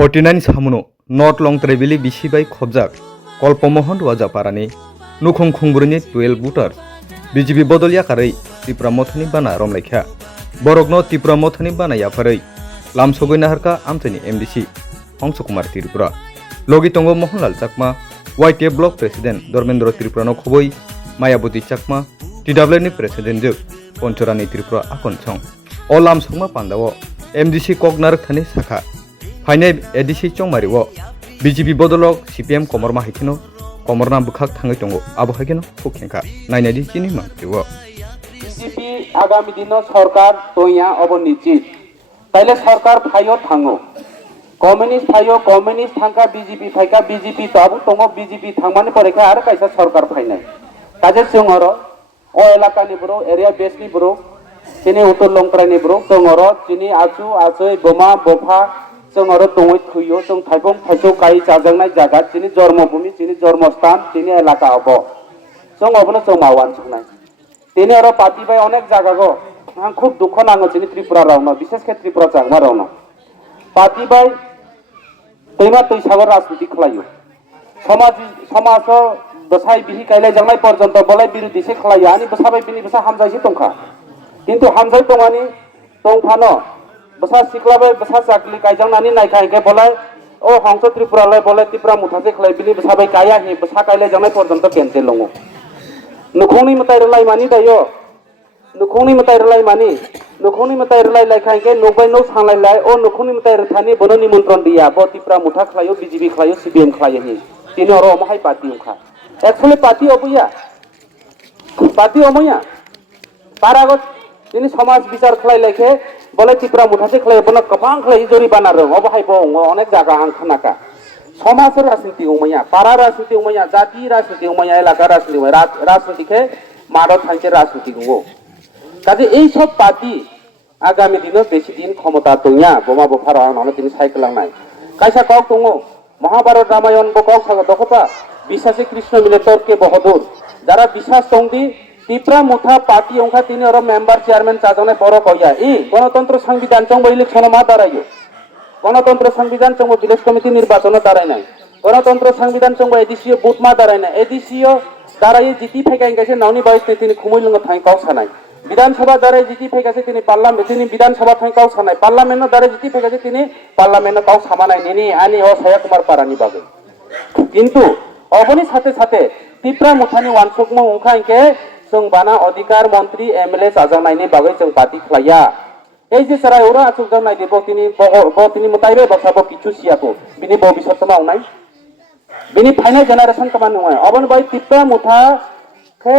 49 সামুনো north long ট্রেভেলি বিসিবাই খবজাক কল্পমোহন ওয়াজাপারানি নুখং खुंब्रैनि 12 बुटार BJP बदलिया खारै त्रिपुरा मथनि बाना रमलायखा बरगनो त्रिपुरा मथनि बाना याफारै लामसगै नाहारका आमथनि एमडीसी हंस कुमार त्रिपुरा लगी तंगो मोहनलाल चाकमा वाईटे ब्लक प्रेसिडेंट धर्मेन्द्र त्रिपुरानो खबै मायावती चाकमा टीडब्ल्यूनि प्रेसिडेंट जोग पंचरानी त्रिपुरा आकन सं ओ लामसगमा पांडाव एमडीसी कगनारक थानि साखा फाइनाय एडीसी चंमारिव बिजेपि बदलक सीपीएम कमर माहिथिनो कमरना बुखाक थाङै दङ आबहागिनो फुखेंखा नायनायदि चिनि मांथिव বিজেপি আগামী দিন সরকার তৈয়া অবনিশ্চিত তাইলে সরকার ফাইও থাঙো কমিউনিস্ট থাঙ্কা বিজেপি ফাইকা বিজেপি তাবু দङ বিজেপি থাংমানি পরেখা आरो कायसा সরকার ফাইনাय কাজে जोंहर ओ एलाकानि ब्रो एरिया बेसनि ब्रो चिनि उत्तर लंक्रानि ब्रो जोंहर चिनि आजु आजै बोमा बोफा जोंहर दङै थुयो जों थाइगं थाइजौ गाय जाजांनाय जागा चिनि जन्मभूमि चिनि जन्मस्थान चिनि एलाका अब जों अबनो जों मावान संनाय तिनि आरो पार्टी बाय अनेक जागागो आं खूब दुख नाङो चिनि त्रिपुरा रावनो विशेष के त्रिपुरा चांगमा रावनो पार्टी बाय दैमा दैसागो राजनीति खालायो समाज बसाय बिहि गायलाय जांनाय पर्यन्त बलाय बिरोधी से खालायो आनि बसाबाय बिनि बसा हामजायसे दंखा किन्तु हामजाय दङानि दंफानो बसा सिख्लाबाय बसा जागलि गायजांनानि नायखायके बलाय ओ हंस त्रिपुरालाय बलाय त्रिपुरा मुथासे खालाय बिनि बसाबाय गाया हे बसा गायलाय जांनाय पर्यन्त केन्सेल दङ नुखंनि मताय रलाय मानि दायो नुखंनि मताय रलाय मानि नुखंनि मताय रलाय लायखायके नोबाय नो सांलायलाय ओ नुखंनि मताय रथानि बनो निमंत्रण दिया ब त्रिपुरा मुथा खालायो बीजेपी खालायो सीपीएम खालायो हे तिनि अरो अमहाय पार्टी उखा एक्चुअली पार्टी अमया पारागत तिनि समाज विचार खालाय लायखे बले त्रिपुरा मुथासे खालायो बनो गोबां खालाय जरिबाना रों अबहाय बङ अनेक जागा आं खोनाका समाज राजनीति उमया पारा राजनीति उमया जाति राजनीति उमया एलाका राजनीति उमया राजनीति के मादो थांचे राजनीति गो काजे এই সব পার্টি आगामी दिन बेसि दिन क्षमता दंया बोमा बोफारा आंनावनो दिनै सायखलांनाय कायसा कक दङ महाभारत रामायण बकक सागा दखता বিশ্বাসে কৃষ্ণ মিলে তর্কে বহদুর যারা বিশ্বাস দংদি त्रिपुरा मुथा पार्टी अंखा तिनि और मेंबर चेयरमैन चाजने बरो कया इ गणतंत्र संविधान चंग इलेक्शन मा दारायो गणतंत्र संविधान चंग विलेज कमिटी निर्वाचन दारायनाय गणतंत्र संविधान चंग एडीसी बुथ मा दारायनाय एडीसी दाराय जिति फैगाय गायसे नावनि बाइस तिनि खुमै लंग थाय काव सानाय विधानसभा दाराय जिति फैगासे तिनि पार्लियामेंट तिनि विधानसभा थाय काव सानाय पार्लियामेंट दाराय जिति फैगासे तिनि पार्लियामेंट काव सामानाय निनि आनि ओ साया कुमार पारानि बागै किन्तु अबनि साथे साथे त्रिपुरा मुथानि वानसुकमो उखायके जों बाना अधिकार मंत्री एमएलए जाजांनायनि बागै जों पार्टी खालाया এই যে সারা ওরা আচুক জানাই দেব তিনি মতাইবে বসাবো কিছু সিয়াকো বিনি ভবিষ্যৎ মাवनाय बिनि फाइनल जनरेशन कमान नङा अबन बाय त्रिपुरा मुथा के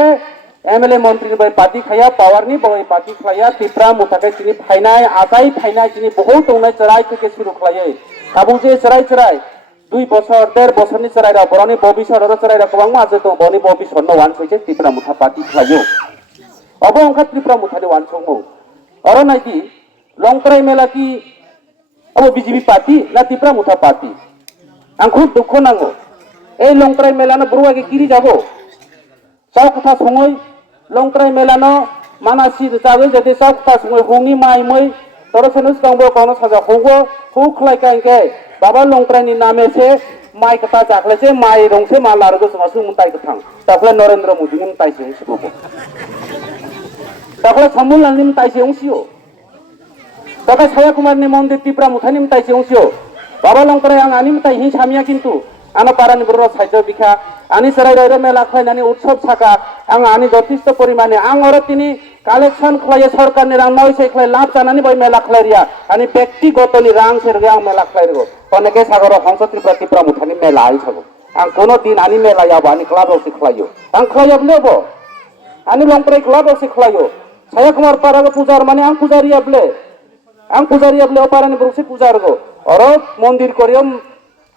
एमएलए मंत्री बाय पार्टी खाया पावरनि बाय पार्टी खाया त्रिपुरा मुथा के तिनि फाइनाय आजाय फाइनाय तिनि बहुत दंनाय चराय के सुरु खालायो आबु जे चराय 2 বছর 1.5 বছরनि चरायरा बरनि भविष्यत आरो चरायरा गोबां माजे दं बनि भविष्यत नो वान सैसे त्रिपुरा मुथा पार्टी खायो अब अंका त्रिपुरा मुथानि वान संगो अरो नायदि लंक्राय मेला की अब बीजेपी पार्टी ना त्रिपुरा मुथा पार्टी आं खूब दुख नांगो এই লংক্রাই মেলানো বড়ুয়াকে কিরি যাবো সব কথা সঙ্গই লংক্রাই মেলানো মানাসি যাবে যদি সব কথা সঙ্গই হংনি মাই মই তরসনুস কাংবো কোনো সাজা হগো হুখলাই কাইকে বাবা লংক্রাইনি নামে সে মাই কথা জাখলেছে মাই রংসে মালারগো সমাসু মুতাই গথাং তাহলে নরেন্দ্র মোদি মুতাই সে হংসিবো তাহলে সামুলানি মুতাই সে হংসিও তাহলে ছায়া কুমারনি মন্দির ত্রিপুরা মুথানি মুতাই সে হংসিও বাবা লংক্রাই आं आनि मुताय हि सामिया किन्तु आनो पारानि बर साइज बिखा आनि सराय रे मेला खायनानि उत्सव साका आं आनि यथेष्ट परिमाणे आं और तिनि कालेक्शन खाय सरकारनि रां नयसे खाय लाभ जानानि बाय मेला खायरिया आनि व्यक्तिगतनि रां सेरगे आं मेला खायरगो अनेके सागर हंस त्रिपुरा मुथानि मेला आइ सागो आं कोनो दिन आनि मेला याबो आनि क्लाब से खायो आं खायबलेबो आनि लंक्राय क्लाब से खायो साया कुमार पारागो पुजार माने आं पुजारियाबले पारानि बरसे पुजारगो और मंदिर करियो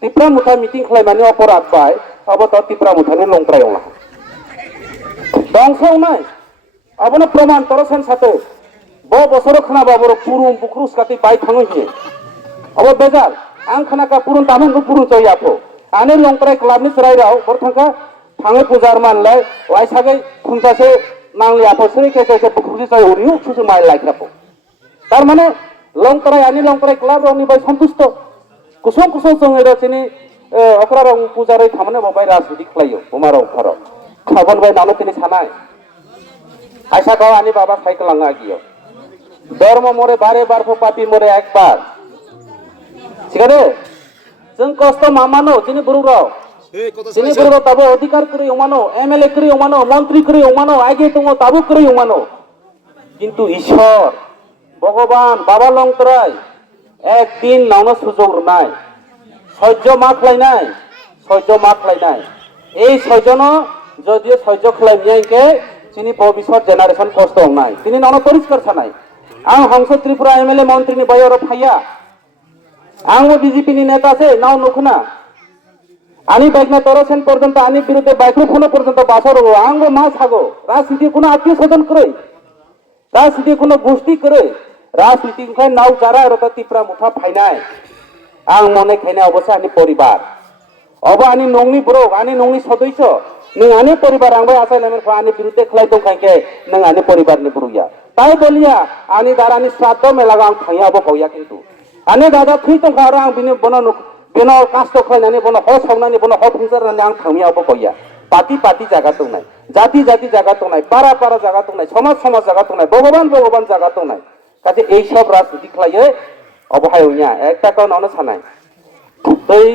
त्रिपुरा मुथा मीटिंग खालायमानि अपराध बाय अब तो त्रिपुरा मुथानि लंक्रायला दंसौनाय अबनो प्रमाण तरसन साथे ब बसरो खना बाबर पुरुम बुखरुस काति बाय थाङो हिए अब बेजार आं खनाका पुरुन तामन पुरुन जयाफो आने लंक्राय क्लाबनि सरायराव बरथांका थाङो पुजार मानलाय वाइसागै खुनजासे नांलि आफो सरि केसे बुखरुसि जाय उरिउ सुसु माय लायख्रापो तार माने लंक्राय आनि लंक्राय क्लाब रावनि बाय सन्तुष्ट कुसुम कुसुम जों एरो चिनि अखरा रंग पूजा रै थामने बाय राजनीति खलायो उमार अखरा खाबन बाय नानो तिनि सानाय आइसा गाव आनि बाबा साइकेल लांगा गियो धर्म मोरे बारे बार फो पापी मोरे एक बार सिगारे जों कष्ट मामानो चिनि बुरुराव चिनि बुरुराव ताबो अधिकार करि उमानो एमएलए करि उमानो मंत्री करि उमानो आगे दङ ताबो करि उमानो किन्तु ईश्वर भगवान बाबा लंतराय एकदिन नावनो सुजोग नाय सह्य मा खालायनाय सह्य मा खालायनाय এই সহ্যনো যদিও সহ্য খালাইমিয়াইকে চিনি ভবিষ্যৎ জেনারেশন কষ্ট নাই তিনি নানো পরিষ্কার ছানাই আং হংস ত্রিপুরা এমএলএ মন্ত্রীনি বাইরে ফাইয়া आंबो बीजेपी नि नेता छे नाव नुखना आनी बाइकना तोरसेन पर्यंत आनी विरुद्ध माइक्रोफोन पर्यंत बासर आंबो मा सागो राजनीति कोनो आत्मीय स्वजन करे राजनीति कोनो गोष्ठी करे राजनीति खाय नाव जारा रता तिप्रा मुठा फाइनाय आं मने खायना अबसे आनी परिवार अब आनी नंगनि ब्रक आनी नंगनि सदस्य नों आनी परिवार आंबो आसायलामेर आनी विरुद्ध खलाय दं खायके नों आनी परिवारनि ब्रुया ताई बोलिया आनी दारानि श्राद्ध मेलागा आं थाया अब गया किन्तु आने दादा थै तो गारा आं बिनो बनो बेनो कास्ट खायनानै बनो ह सावनानै बनो ह फुंसारनानै आं थांमियाबो गया पार्टी पार्टी जागा दंनाय जाति जाति जागा दंनाय पारा पारा जागा दंनाय समाज समाज जागा दंनाय भगवान भगवान जागा दंनाय काजे এই সব রাজনীতি খালায়ে অবহায়নিয়া একটা কারণে সানায় এই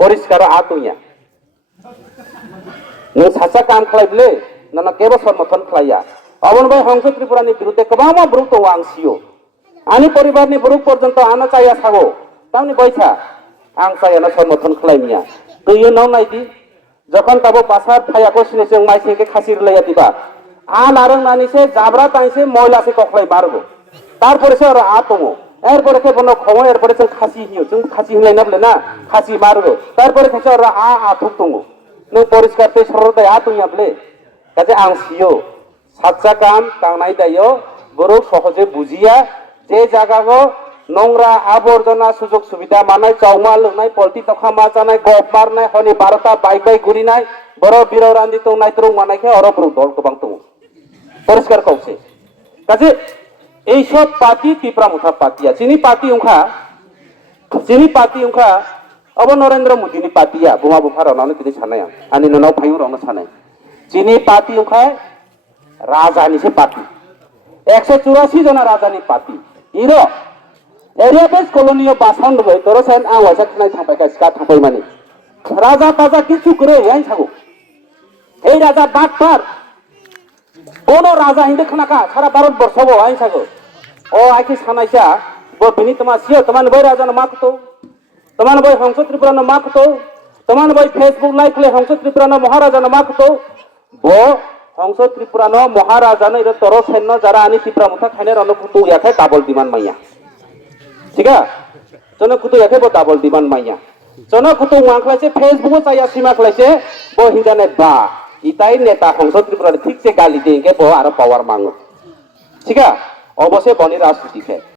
পরিষ্কার আতুনিয়া নো সাসা কাম খালাইবলে না কেবল সমর্থন খালাইয়া অবন ভাই হংস ত্রিপুরানি বিরুদ্ধে কবামা ব্রুত ওয়াংসিও आनी परिवार नि बुरुक पर्यंत आना चाया सागो तामनि बैसा आं चायाना समर्थन खालायमिया गयो नाव नायदि जखन ताबो बासार फायाको सिनेसे माइसेके खासिर लया दिबा आ नारं नानिसे जाब्रा ताइसे मयलासे कखलाय मारगो तारपरे से आ दङो एरपरे के बनो खमो एरपरे जों खासि हियो जों खासि हिलाय नाबले ना खासि मारगो तारपरे खासे आ आथुक दङो नों परिष्कार ते सरदाय आ दङयाबले काजे आं सियो सातसा काम तांनाय दायो बुरुक सहजे बुजिया যে জায়গাগো নোংরা আবর্জনা সুযোগ সুবিধা মানায় চাউমা লোনায় পলটি তখা মাজানায় গপ মারনায় হনি 12টা বাইক বাইক ঘুরিনায় বড় বীর রান্দি তো নাইত্র মানাইকে অরব্রু দল গোবাং তো পরিষ্কার কৌছে কাজে এই সব পার্টি ত্রিপুরা মুঠা পার্টিয়া চিনি পার্টি উংখা অব নরেন্দ্র মোদিনি পার্টিয়া বুমা বুফা রাवनानो किदि सानाय आंनि ननाव फायु रावनो सानाय चिनी पार्टी उंखा राजानिसे पार्टी 184 जना राजानि पार्टी इरो एरिया बेस कॉलोनी बासान लगे तोरसेन आं वाइसा खनाय थांबाय गासिका थांबाय माने राजा ताजा किछु करे याय सागो ए राजा बाटपार बोनो राजा हिंदे खनाका सारा भारत बर्षबो आय सागो ओ आखि सानायसा बो बिनि तमा सियो तमान बै राजा न माखतो तमान बै हंस त्रिपुरा न माखतो तमान बै फेसबुक लाइक ले हंस त्रिपुरा न महाराजा न माखतो बो हंस त्रिपुरा न महाराजा न इरे तोरसेन न जारा आनि त्रिपुरा मुथा खायने रनो कुतु याखाय डाबल डिमांड माइया ठीका जनो कुतु याखाय बो डाबल डिमांड माइया जनो कुतु वांखलासे फेसबुक चाया सीमा खलासे बो हिंजाने बा इताई नेता हंस त्रिपुरा ठीक से गाली देंगे बो आरो पावर मांगो ठीका अवश्य बनि राजनीति है